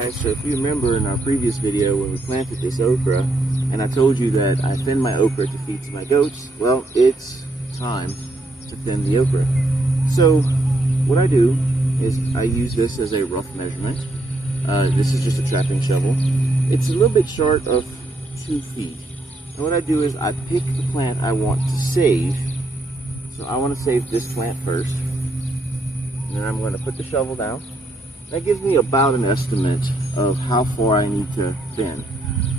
guys, so if you remember in our previous video when we planted this okra, and I told you that I thin my okra to feed to my goats, well, it's time to thin the okra. So what I do is I use this as a rough measurement. This is just a trapping shovel. It's a little bit short of 2 feet. And what I do is I pick the plant I want to save. So I want to save this plant first. And then I'm going to put the shovel down. That gives me about an estimate of how far I need to thin.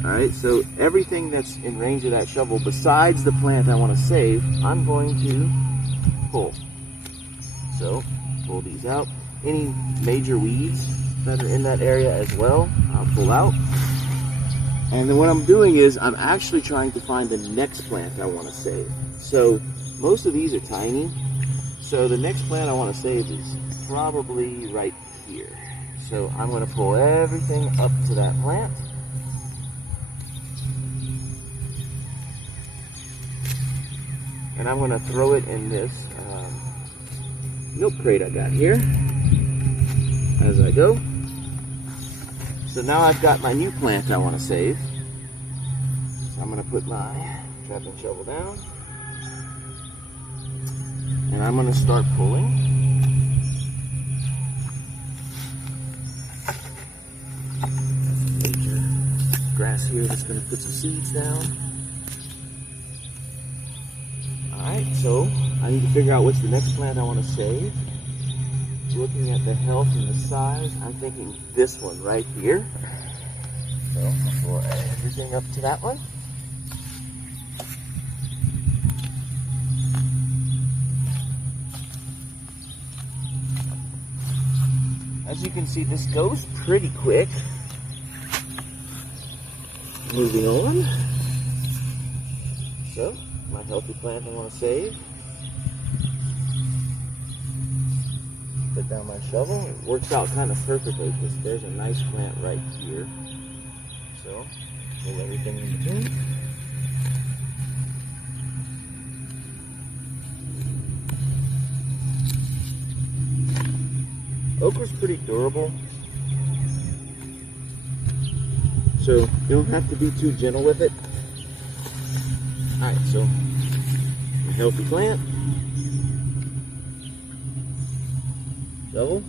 Alright, so everything that's in range of that shovel besides the plant I want to save, I'm going to pull. So, pull these out. Any major weeds that are in that area as well, I'll pull out. And then what I'm doing is I'm actually trying to find the next plant I want to save. So, most of these are tiny. So the next plant I want to save is probably right here. So I'm going to pull everything up to that plant. And I'm going to throw it in this milk crate I got here as I go. So now I've got my new plant I want to save. So I'm going to put my trapping shovel down. And I'm going to start pulling. Major grass here that's going to put some seeds down. Alright, so I need to figure out what's the next plant I want to save. Looking at the health and the size, I'm thinking this one right here. So I'll pull everything up to that one. As you can see, this goes pretty quick. Moving on. So, my healthy plant I want to save. Put down my shovel. It works out kind of perfectly because there's a nice plant right here. So, pull everything in between. Okra's pretty durable, so you don't have to be too gentle with it. Alright, so a healthy plant, shovel.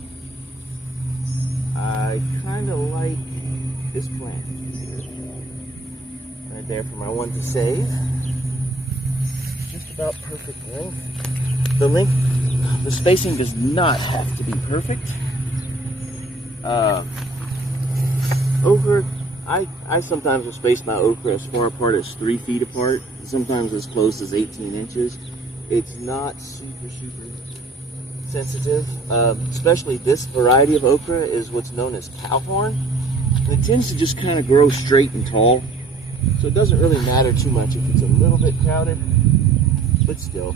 I kind of like this plant right there for my one to save. Just about perfect length. The spacing does not have to be perfect. Okra, I sometimes will space my okra as far apart as 3 feet apart, sometimes as close as 18 inches. It's not super sensitive, especially this variety of okra is what's known as cowhorn. And it tends to just kind of grow straight and tall, so it doesn't really matter too much if it's a little bit crowded, but still.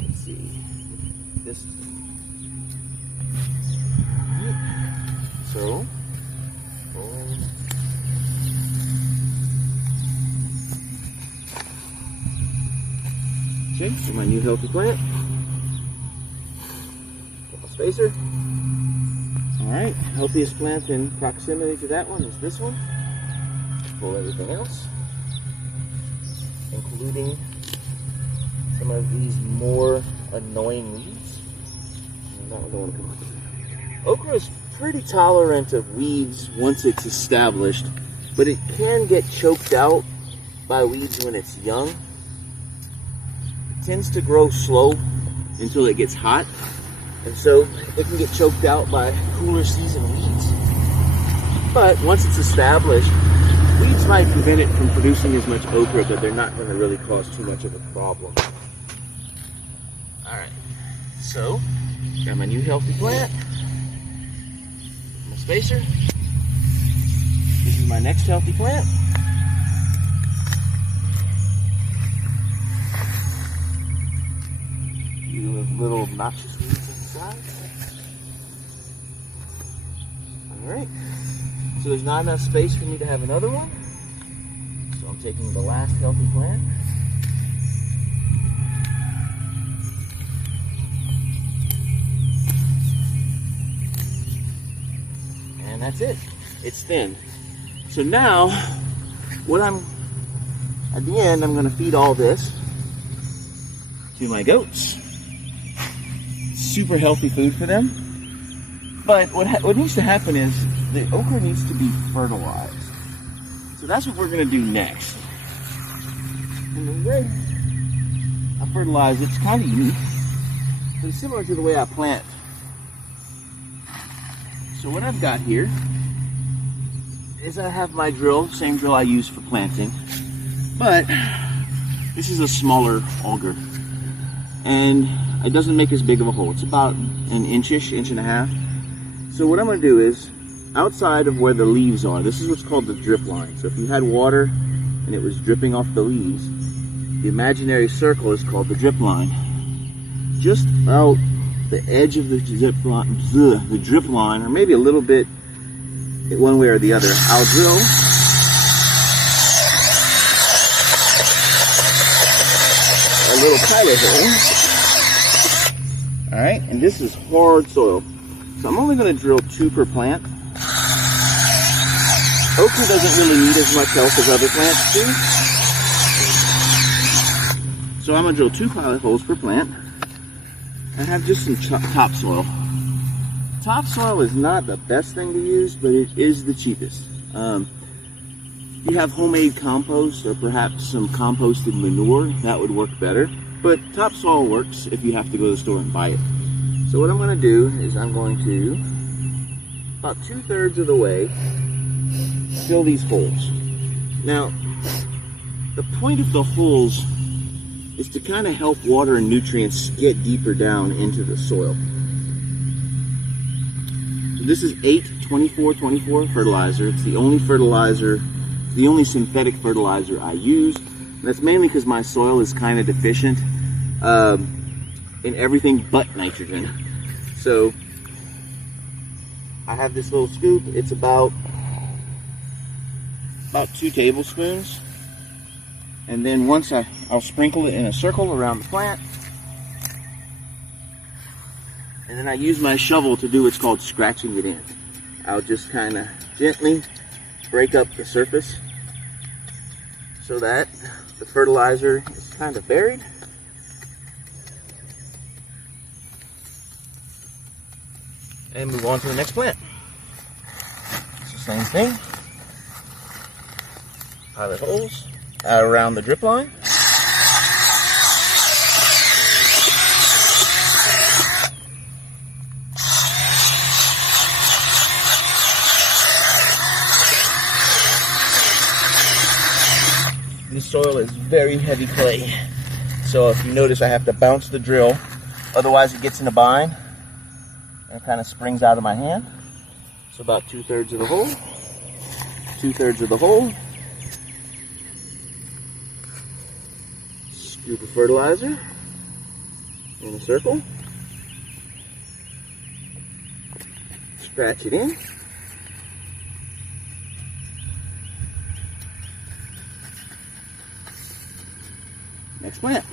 Let's see. This. So, okay, so my new healthy plant. Get my spacer. Alright, healthiest plant in proximity to that one is this one. Pull everything else, including some of these more annoying weeds. Okra is pretty tolerant of weeds once it's established, but it can get choked out by weeds when it's young. It tends to grow slow until it gets hot, and so it can get choked out by cooler season weeds. But once it's established, weeds might prevent it from producing as much okra, but they're not going to really cause too much of a problem. Alright, so got my new healthy plant. Spacer. This is my next healthy plant. You have little obnoxious weeds inside. Alright. So there's not enough space for me to have another one. So I'm taking the last healthy plant. And that's that's it. It's thinned. So now, at the end, I'm gonna feed all this to my goats. Super healthy food for them. But what needs to happen is the okra needs to be fertilized. So that's what we're gonna do next. And the way I fertilize it's kind of unique. It's similar to the way I plant. So what I've got here is I have my drill, same drill I use for planting, but this is a smaller auger, and it doesn't make as big of a hole. It's about an inch-ish, inch and a half. So what I'm going to do is, outside of where the leaves are, this is what's called the drip line. So if you had water and it was dripping off the leaves, the imaginary circle is called the drip line. Just about the edge of the drip line, or maybe a little bit one way or the other, I'll drill a little pilot hole. All right, and this is hard soil. So I'm only going to drill 2 per plant. Okra doesn't really need as much help as other plants do. So I'm going to drill 2 pilot holes per plant. I have just some topsoil. Topsoil is not the best thing to use, but it is the cheapest. If you have homemade compost or perhaps some composted manure, that would work better. But topsoil works if you have to go to the store and buy it. So what I'm going to do is I'm going to, about 2/3 of the way, fill these holes. Now, the point of the holes is to kind of help water and nutrients get deeper down into the soil. So this is 8-24-24 fertilizer. It's the only fertilizer, the only synthetic fertilizer I use. And that's mainly because my soil is kind of deficient in everything but nitrogen. So I have this little scoop. It's about 2 tablespoons. And then once I'll sprinkle it in a circle around the plant. And then I use my shovel to do what's called scratching it in. I'll just kind of gently break up the surface so that the fertilizer is kind of buried. And move on to the next plant. It's the same thing. Pilot holes around the drip line. This soil is very heavy clay. So if you notice, I have to bounce the drill, otherwise it gets in a bind and it kind of springs out of my hand. So about 2/3 of the hole, 2/3 of the hole. Scoop of fertilizer in a circle. Scratch it in. Next plant.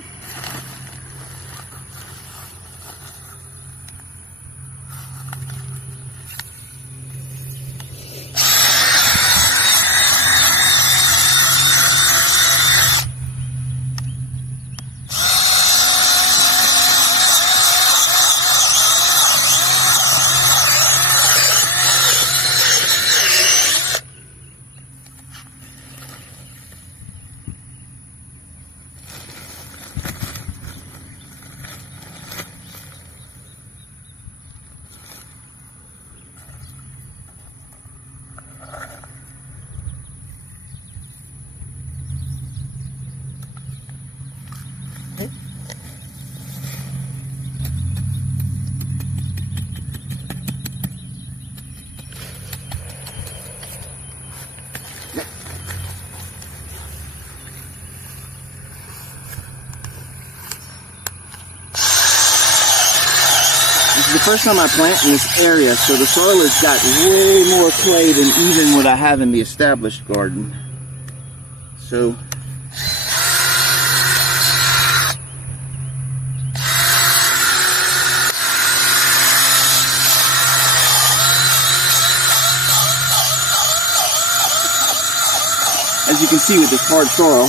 This is the first time I plant in this area, so the soil has got way more clay than even what I have in the established garden. So as you can see with this hard soil,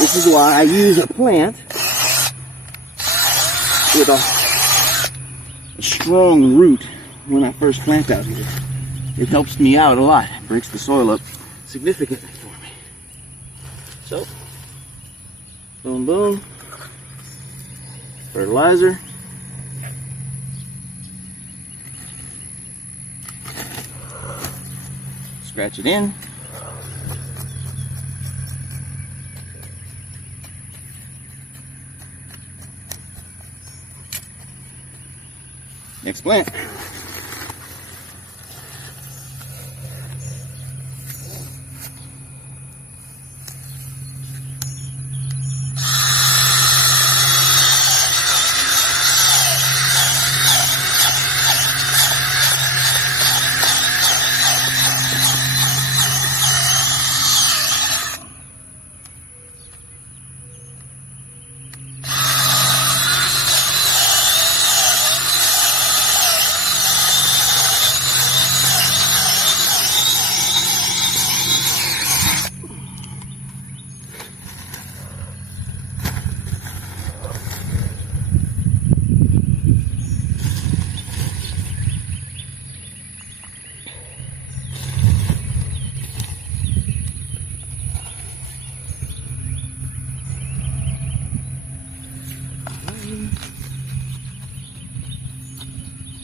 this is why I use a plant with a strong root when I first plant out here. It helps me out a lot. It breaks the soil up significantly for me. So, boom, boom. Fertilizer. Scratch it in. Next plant.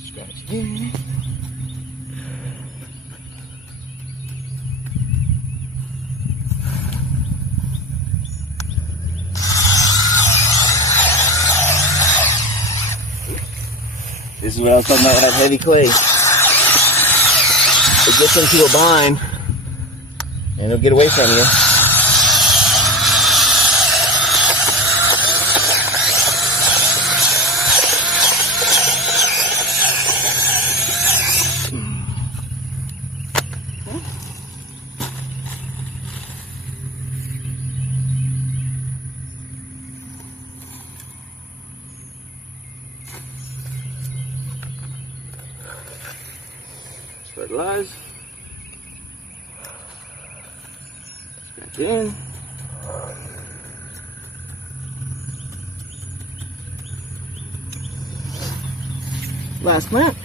Scratch in. This is what I was talking about with that heavy clay. It gets into a bind and it'll get away from you. Fertilize. Scratch in. Last plant.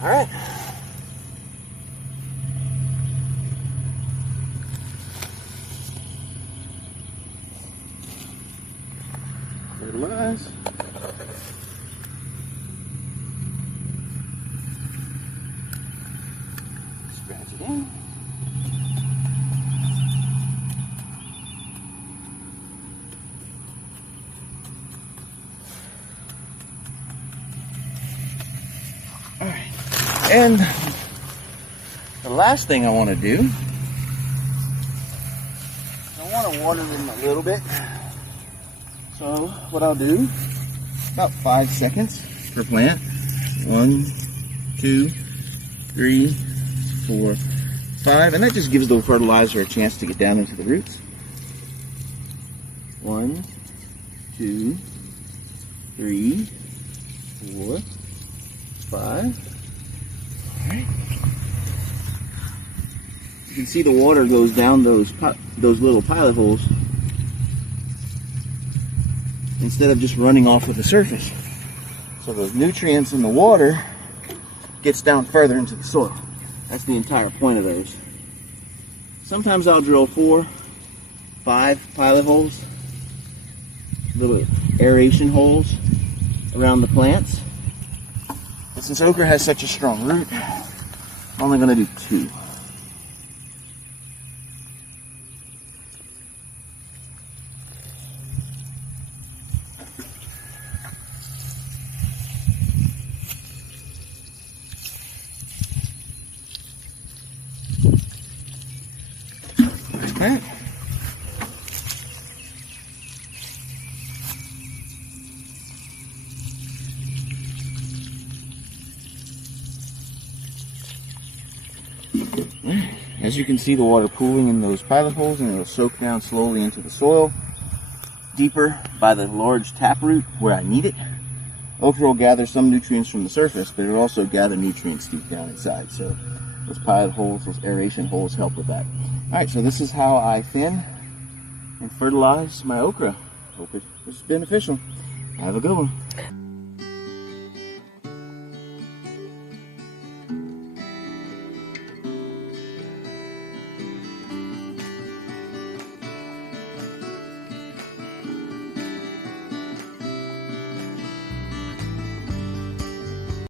All right. Fertilize. Scratch it in. All right. And the last thing I want to do, I want to water them a little bit. So what I'll do, about 5 seconds per plant. 1, 2, 3, 4, 5. And that just gives the fertilizer a chance to get down into the roots. 1, 2, 3, 4, 5. Alright. You can see the water goes down those little pilot holes instead of just running off of the surface. So those nutrients in the water gets down further into the soil. That's the entire point of those. Sometimes I'll drill 4, 5 pilot holes, little aeration holes around the plants. But since okra has such a strong root, I'm only going to do 2. Alright. As you can see, the water pooling in those pilot holes, and it'll soak down slowly into the soil, deeper by the large taproot where I need it. Okra will gather some nutrients from the surface, but it'll also gather nutrients deep down inside. So those pilot holes, those aeration holes help with that. Alright, so this is how I thin and fertilize my okra. Hope it was beneficial. Have a good one.